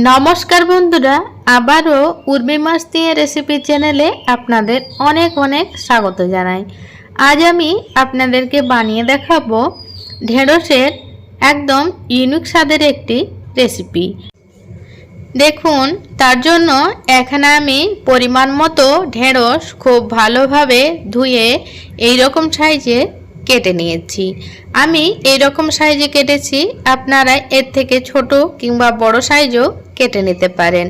নমস্কার বন্ধুরা, আবারও উর্মি মাছ দিয়ে রেসিপি চ্যানেলে আপনাদের অনেক অনেক স্বাগত জানাই। আজ আমি আপনাদেরকে বানিয়ে দেখাবো ঢেঁড়সের একদম ইউনিক স্বাদের একটি রেসিপি দেখুন, তার জন্য এখানে আমি পরিমাণ মতো ঢেঁড়স খুব ভালোভাবে ধুয়ে এই রকম সাইজে কেটে নিয়েছি। আমি এই রকম সাইজে কেটেছি, আপনারা এর থেকে ছোট কিংবা বড় সাইজও কেটে নিতে পারেন।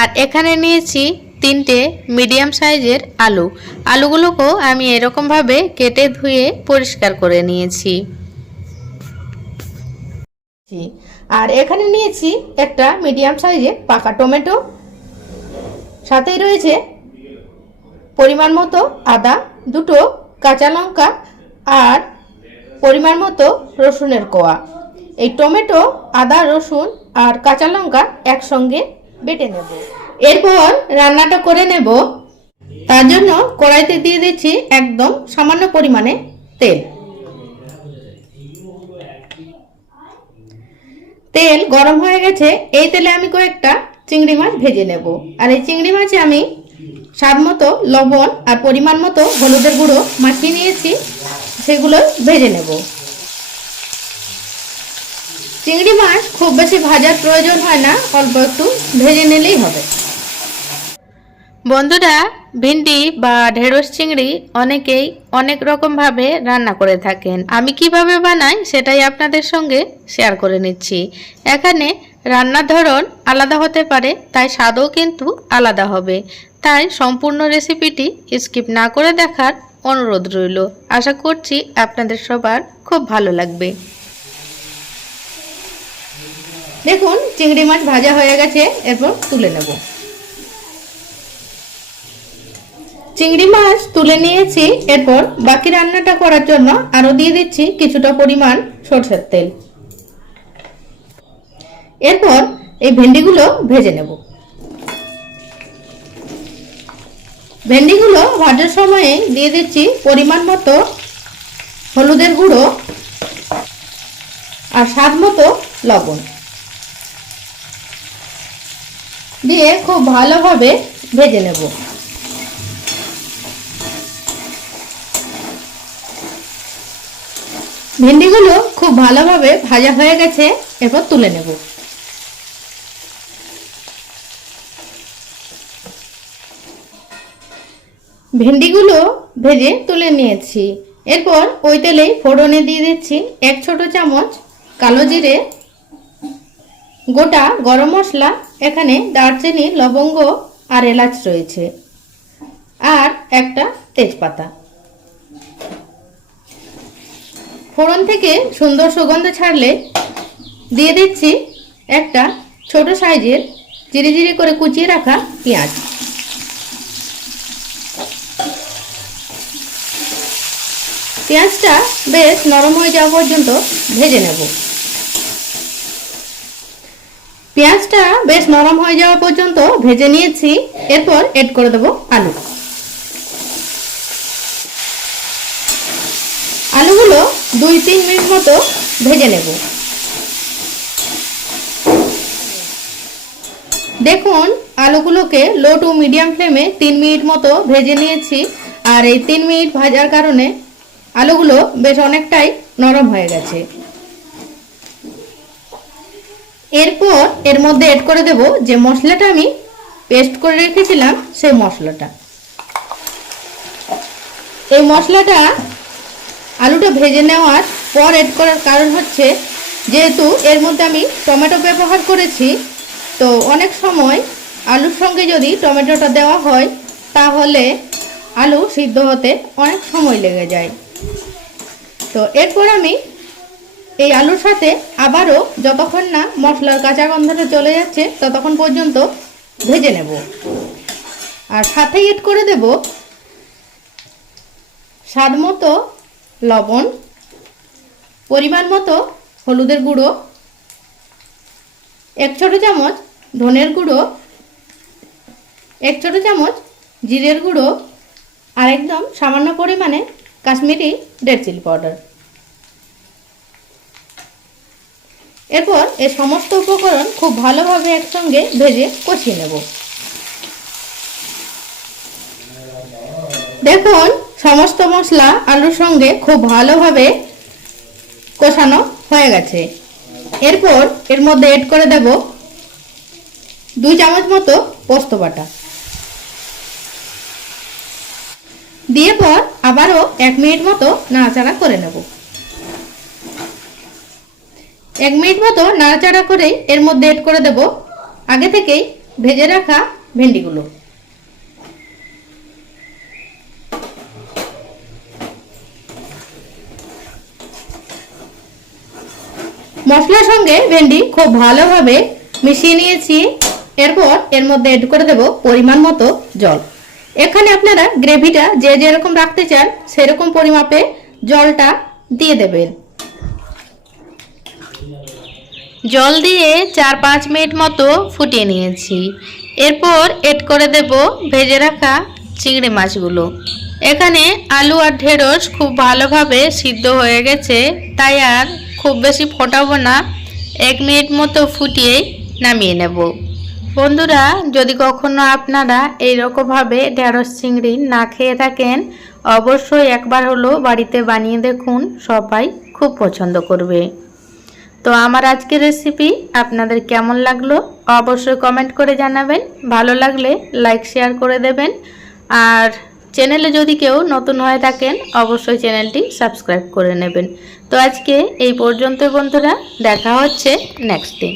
আর এখানে নিয়েছি তিনটে মিডিয়াম সাইজের আলু। আলুগুলোকেও আমি এরকমভাবে কেটে ধুয়ে পরিষ্কার করে নিয়েছি। আর এখানে নিয়েছি একটা মিডিয়াম সাইজের পাকা টমেটো। সাথেই রয়েছে পরিমাণ মতো আদা, দুটো কাঁচা লঙ্কা আর পরিমাণ মতো রসুনের কোয়া। এই টমেটো, আদা, রসুন আর কাঁচা লঙ্কা একসঙ্গে বেটে নেব। এরপর রান্নাটা করে নেব। তার জন্য কড়াইতে দিয়ে দিচ্ছি একদম সামান্য পরিমাণে তেল। তেল গরম হয়ে গেছে। এই তেলে আমি কয়েকটা চিংড়ি মাছ ভেজে নেব। আর এই চিংড়ি মাছে আমি স্বাদ মতো লবণ আর পরিমাণ মতো হলুদের গুঁড়ো মাখিয়ে নিয়েছি। সেগুলো ভেজে নেব। চিংড়ি মাছ খুব বেশি ভাজার প্রয়োজন হয় না, অল্প একটু ভেজে নিলেই হবে। বন্ধুরা, ভিন্ডি বা ঢেঁড়স চিংড়ি অনেকেই অনেক রকমভাবে রান্না করে থাকেন। আমি কীভাবে বানাই সেটাই আপনাদের সঙ্গে শেয়ার করে নিচ্ছি। এখানে রান্নার ধরন আলাদা হতে পারে, তাই স্বাদও কিন্তু আলাদা হবে। তাই সম্পূর্ণ রেসিপিটি স্কিপ না করে দেখার অনুরোধ রইল। আশা করছি আপনাদের সবার খুব ভালো লাগবে। দেখুন, চিংড়ি মাছ ভাজা হয়ে গেছে, এরপর তুলে নেব। চিংড়ি মাছ তুলে নিয়েছি, এরপর বাকি রান্নাটা করার জন্য আরও দিয়ে দিচ্ছি কিছুটা পরিমাণ সরষের তেল। এরপর এই ভেন্ডিগুলো ভেজে নেব। ভেন্ডিগুলো ভাজার সময়ে দিয়ে দিচ্ছি পরিমাণ মতো হলুদের গুঁড়ো আর স্বাদ মতো লবণ। দিয়ে খুব ভালোভাবে ভেজে নেব। ভেন্ডিগুলো খুব ভালোভাবে ভাজা হয়ে গেছে, এরপর তুলে নেব। ভেন্ডিগুলো ভেজে তুলে নিয়েছি। এরপর ওই তেলেই ফোড়নে দিয়ে দিচ্ছি এক ছোট চামচ কালো জিরে, গোটা গরম মশলা, এখানে দারচিনি, লবঙ্গ আর এলাচ রয়েছে, আর একটা তেজপাতা। ফোড়ন থেকে সুন্দর সুগন্ধ ছাড়লে দিয়ে দিচ্ছি একটা ছোট সাইজের জিরি জিরি করে কুচিয়ে রাখা পেঁয়াজ। পেঁয়াজটা বেশ নরম হয়ে যাওয়া পর্যন্ত ভেজে নেব। পেঁয়াজটা বেশ নরম হয়ে যাওয়া পর্যন্ত ভেজে নিয়েছি, এরপর এড করে দেব আলু। আলুগুলো দুই তিন মিনিট মতো ভেজে নেব। দেখুন, আলুগুলোকে লো টু মিডিয়াম ফ্লেমে তিন মিনিট মতো ভেজে নিয়েছি, আর এই তিন মিনিট ভাজার কারণে আলুগুলো বেশ অনেকটাই নরম হয়ে গেছে। এরপর এর মধ্যে এড করে দেব যে মশলাটা আমি পেস্ট করে রেখেছিলাম সেই মশলাটা। এই মশলাটা আলুটা ভেজে নেওয়ার পর এড করার কারণ হচ্ছে, যেহেতু এর মধ্যে আমি টমেটো ব্যবহার করেছি, তো অনেক সময় আলুর সঙ্গে যদি টমেটোটা দেওয়া হয়, তাহলে আলু সিদ্ধ হতে অনেক সময় লেগে যায়। তো এরপর আমি এই আলুর সাথে আবারও যতক্ষণ না মশলার কাঁচা গন্ধটা চলে যাচ্ছে, ততক্ষণ পর্যন্ত ভেজে নেব। আর সাথে এড করে দেব স্বাদ মতো লবণ, পরিমাণ মতো হলুদের গুঁড়ো, এক ছোটো চামচ ধনের গুঁড়ো, এক ছোটো চামচ জিরের গুঁড়ো, আর একদম সামান্য পরিমাণে কাশ্মীরি রেড চিলি পাউডার এরপর এই সমস্ত উপকরণ খুব ভালোভাবে একসঙ্গে ভেজে কষিয়ে নেব। দেখুন, সমস্ত মশলা আলুর সঙ্গে খুব ভালোভাবে কষানো হয়ে গেছে। এরপর এর মধ্যে এড করে দেব দুই চামচ মতো পোস্ত বাটা। দিয়ে পর আবারও এক মিনিট মতো নাড়াচাড়া করে নেব। এক মিনিট মতো নাড়াচাড়া করে এর মধ্যে এড করে দেব আগে থেকেই ভেজে রাখা ভেন্ডিগুলো। মশলার সঙ্গে ভেন্ডি খুব ভালোভাবে মিশিয়ে নিয়েছি। এরপর এর মধ্যে এড করে দেব পরিমাণ মতো জল। এখানে আপনারা গ্রেভিটা যে যেরকম রাখতে চান, সেরকম পরিমাপে জলটা দিয়ে দেবেন। জল দিয়ে চার পাঁচ মিনিট মতো ফুটিয়ে নিয়েছি। এরপর এড করে দেব ভেজে রাখা চিংড়ি মাছগুলো। এখানে আলু আর ঢেঁড়স খুব ভালোভাবে সিদ্ধ হয়ে গেছে, তাই আর খুব বেশি ফোটাবো না। এক মিনিট মতো ফুটিয়ে নামিয়ে নেব। বন্ধুরা, যদি কখনো আপনারা এইরকমভাবে ঢেঁড়স চিংড়ি না খেয়ে থাকেন, অবশ্যই একবার হলো বাড়িতে বানিয়ে দেখুন, সবাই খুব পছন্দ করবে। তো আমার আজকের রেসিপি আপনাদের কেমন লাগল অবশ্যই কমেন্ট করে জানাবেন। ভালো লাগলে লাইক শেয়ার করে দেবেন। আর চ্যানেলে যদি কেউ নতুন হয়ে থাকেন, অবশ্যই চ্যানেলটি সাবস্ক্রাইব করে নেবেন। তো আজকে এই পর্যন্ত বন্ধুরা, দেখা হচ্ছে নেক্সট দিন